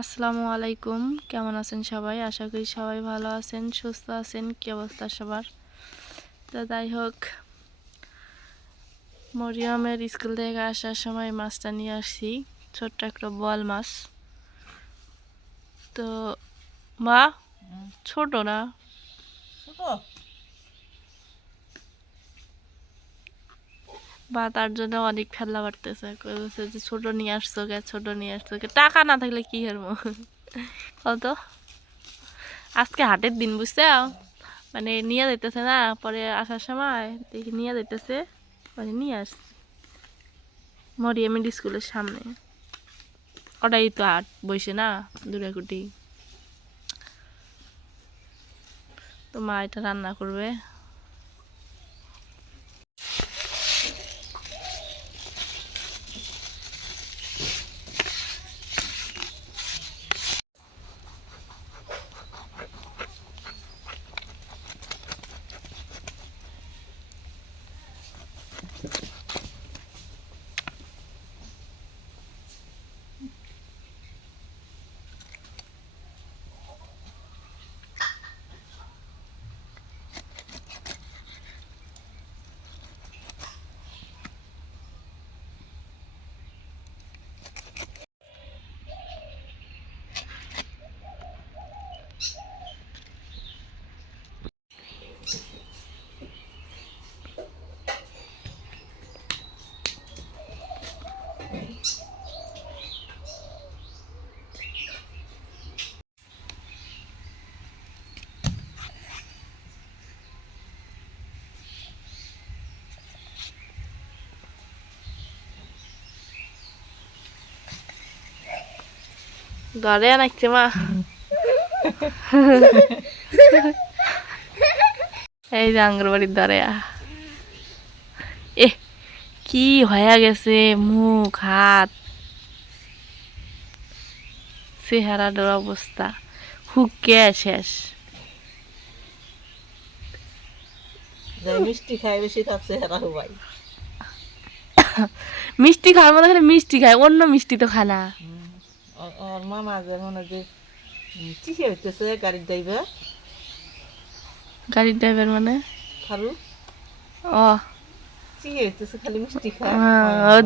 আসসালামু আলাইকুম। কেমন আছেন সবাই? আশা করি সবাই ভালো আছেন সুস্থ আছেন। কি অবস্থা সবার? তো যাই হোক মরিয়মের স্কুল থেকে আসার সময় মাছটা নিয়ে আসছি। ছোট্ট একটা বল মাছ। তো মা ছোট না? বা তার জন্য অনেক ফেলা বাড়তেছে। বলছে যে, ছোটো নিয়ে আসছো কে ছোটো নিয়ে আসছো কে টাকা না থাকলে কী করব কত আজকে হাটের দিন বুঝছ মানে নিয়ে যাইতেছে না, পরে আসার সময় দেখি নিয়ে যাইতেছে, পরে নিয়ে আসছে। মরিয়ামিড স্কুলের সামনে। ওটাই তো হাট বসে না দুরাকুটি তো মা এটা রান্না করবে। ধরে নাকছে মা এই যে আঙ্গরবাড়ির ধরে এ কি হয়ে গেছে মুখ হাত চেহারাটার অবস্থা হুকে শেষ মিষ্টি খাই বেশি তার চেহারা হবাই মিষ্টি খাওয়ার মতো মিষ্টি খায় অন্য মিষ্টি তো খায় ওর মামা যে মনে যে চিঠি হইতেছে গাড়ির ড্রাইভার গাড়ির ড্রাইভার মানে? খালু ও। চিঠি হইতেছে খালি মিষ্টি খায়।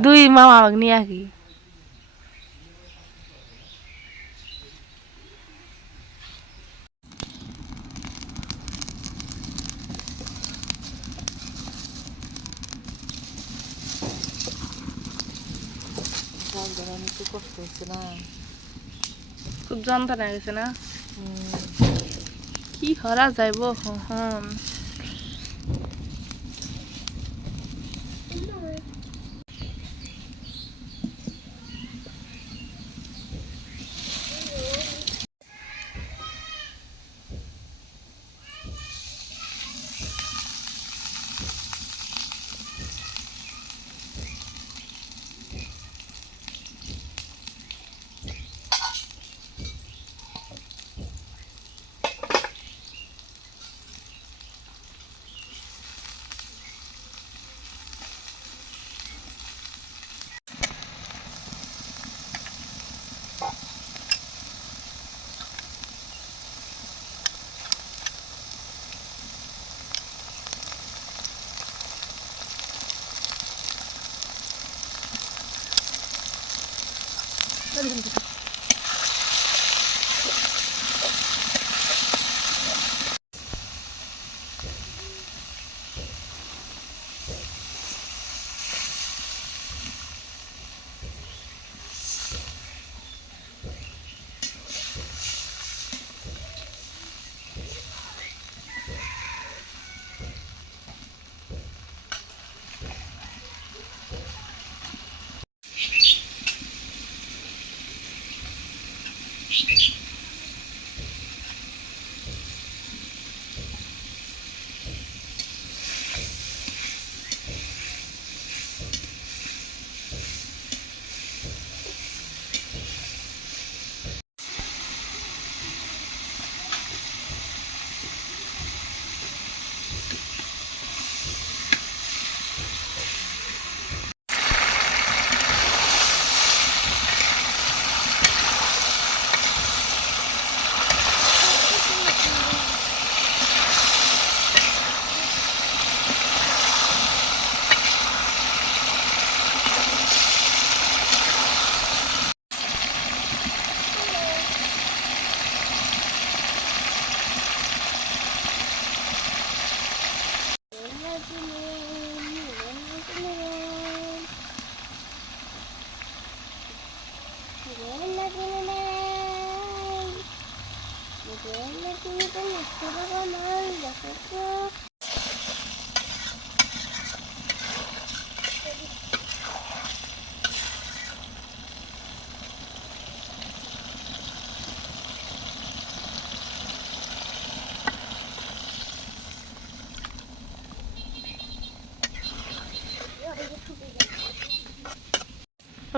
দুই মামা নিয়ে আকি আমি তো কষ্ট হচ্ছে না। খুব যন্ত্রণা গেছে না? কি করা যাইব? হন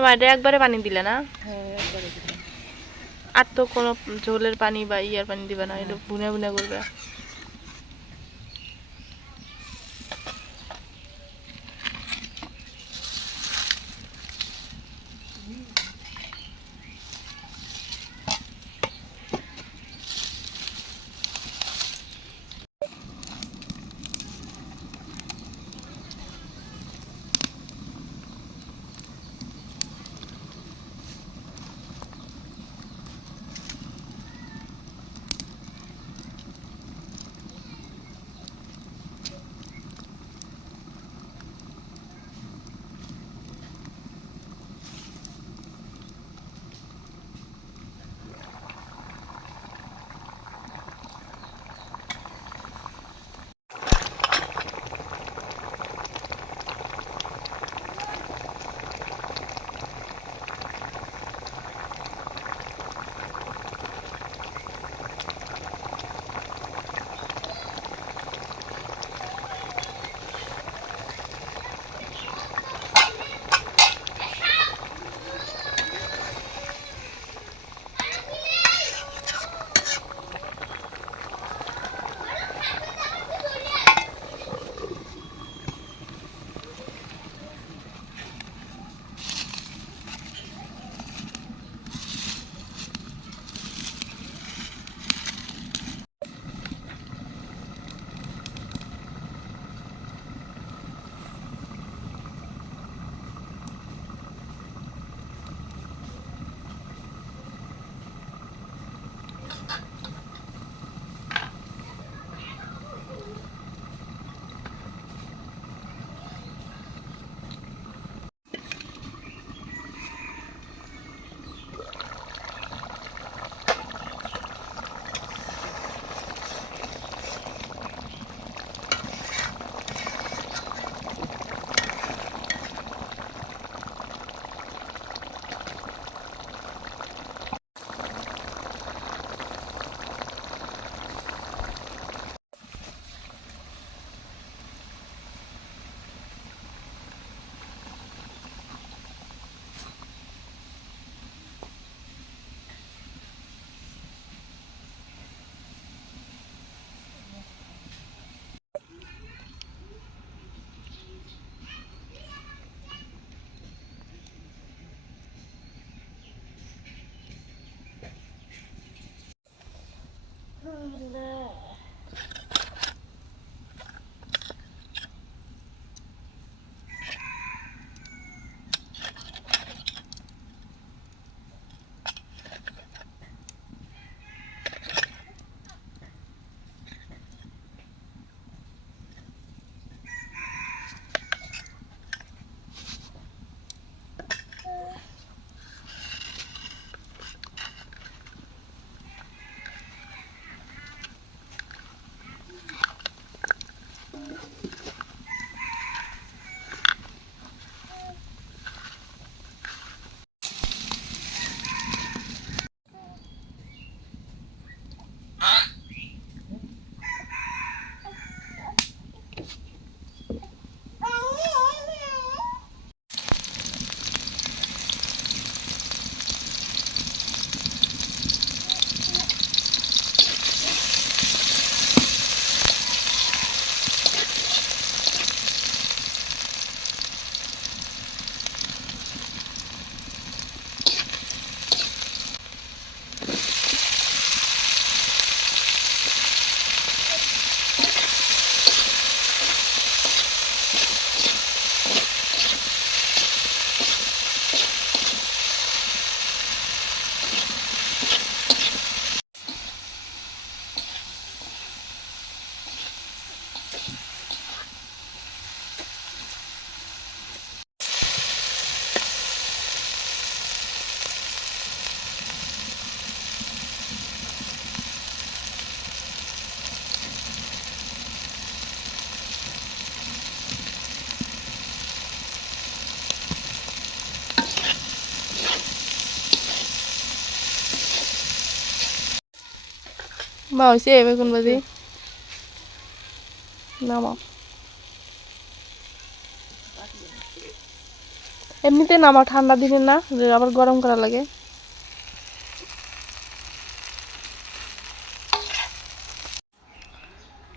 মায়ের একবারে পানি দিলে না? হ্যাঁ আর তো কোনো ঝোলের পানি বা ইয়ার পানি দিবে না এটা বুনে বুনে করবে। বা হয়েছে বেগুন ভাজি নামাও এমনিতে নামা ঠান্ডা দিনে না আবার গরম করা লাগে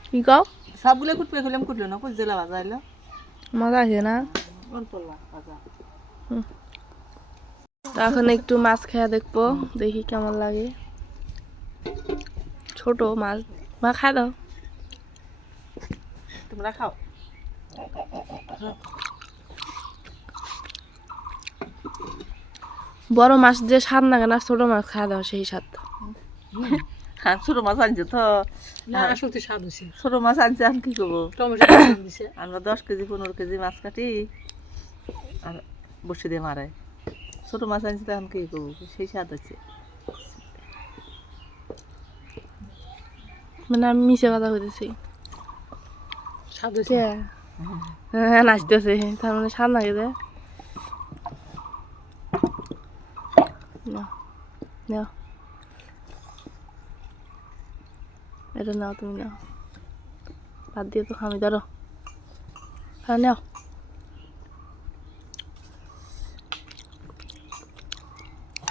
কি কাও সবগুলো কুটবে খুললাম কুটলো না দিলা ভাজা এলো মজা আছে না অল্প ভাজা এখন একটু মাছ খেয়া দেখব দেখি কেমন লাগে ছোট মাছ মা খাই দাও। তোমরা খাও। বড় মাছ যে স্বাদ লাগে না ছোট মাছ খাওয়া দাও সেই স্বাদ। হ্যাঁ ছোট মাছ আনছে তো। না আসলে স্বাদ হয়েছে ছোট মাছ আনছে আমি কি করব? টমেটো আমরা দশ কেজি পনেরো কেজি মাছ কাটি আর বসে দিয়ে মারাই ছোট মাছ আনছে তো এখন কি করব? সেই স্বাদ হচ্ছে মানে আমি মিশে কথা হয়েছে হ্যাঁ নাচতেছে। তার মানে স্বাদ লাগে যে নাও নাও। এটা নাও তুমি নাও। বাদ দিয়ে তো খামি ধরো। হ্যাঁ নাও।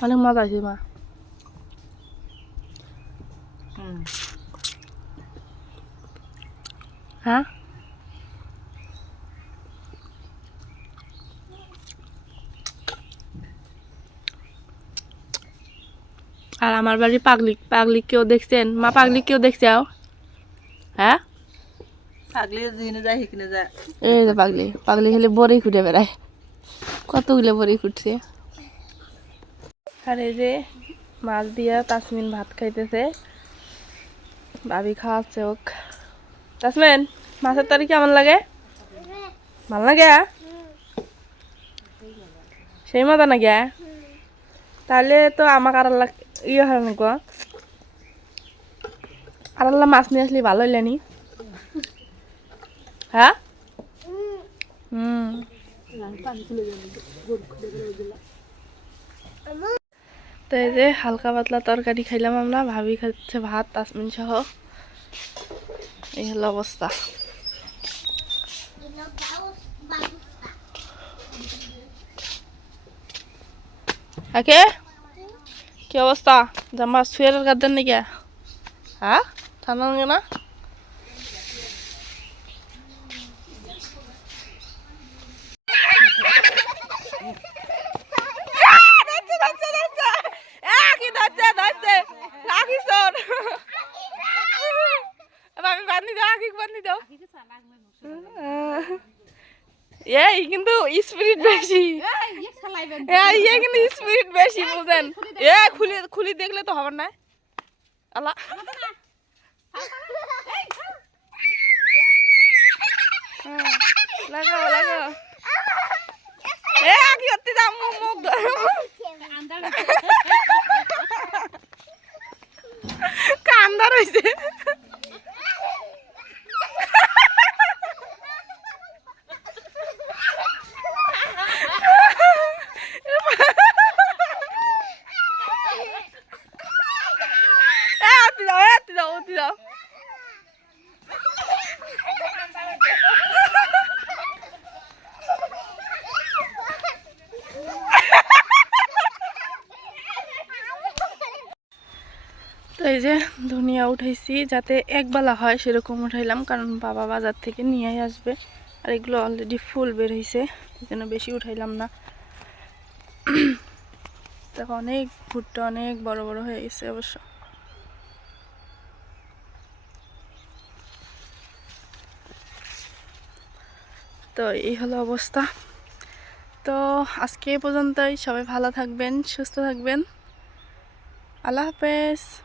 অনেক মজা আছে মা। আর আমার বাড়ি পাগলি পাগলি কেউ দেখছেন? মা পাগলি কেউ দেখছে হ্যাঁ? যিনি যায় সেখানে যায়। এই যে পাগলি। পাগলি খেলে বড়ি খুঁটে বেড়ায়। কতগুলো বড়ি খুঁটছে আর এই যে মাছ দিয়া তাসমিন ভাত খাইতেছে। ভাবি খাওয়াচ্ছে ওক। তাসমিন মাছের তরি কেমন লাগে? ভালো লাগে সেই মজা নাকি তাহলে তো আমাকে আর আল্লাহ ইয়ে হয় না আর আল্লাহ মাছ নিয়ে আসলে ভালো হইলে নি? হ্যাঁ? হুম। তো এই যে হালকা পাতলা তরকারি খাইলাম আমরা, ভাবি খাচ্ছে ভাত, তাসমিন সহ। এই হলো অবস্থা। একে কি অবস্থা? জামা সুয়েটার গাদ্দেন নাকি? হ্যাঁ? ঠান্ডা না? এই কিন্তু স্পিরিট বেশি। ইয়ে কিন্তু স্পিরিট বেশি বুঝেন এ খুলি খুলি দেখলে তো হবে না। আল্লাহ। হ্যাঁ, লাগাও লাগাও। এ আখি হতে দাম মুখ মুখ কান্দা রয়েছে এ অতি দাও এ অতি দাও অতি দাও তো এই যে ধনিয়া উঠাইছি যাতে একবেলা হয়, সেরকম উঠাইলাম। কারণ বাবা বাজার থেকে নিয়ে আসবে। আর এগুলো অলরেডি ফুল বের হয়েছে এই জন্য বেশি উঠাইলাম না। দেখো, অনেক ভুট্টা, অনেক বড় বড় হয়ে গেছে অবশ্য। তো এই হলো অবস্থা। তো আজকে এ পর্যন্তই। সবাই ভালো থাকবেন, সুস্থ থাকবেন। আল্লাহ হাফেজ।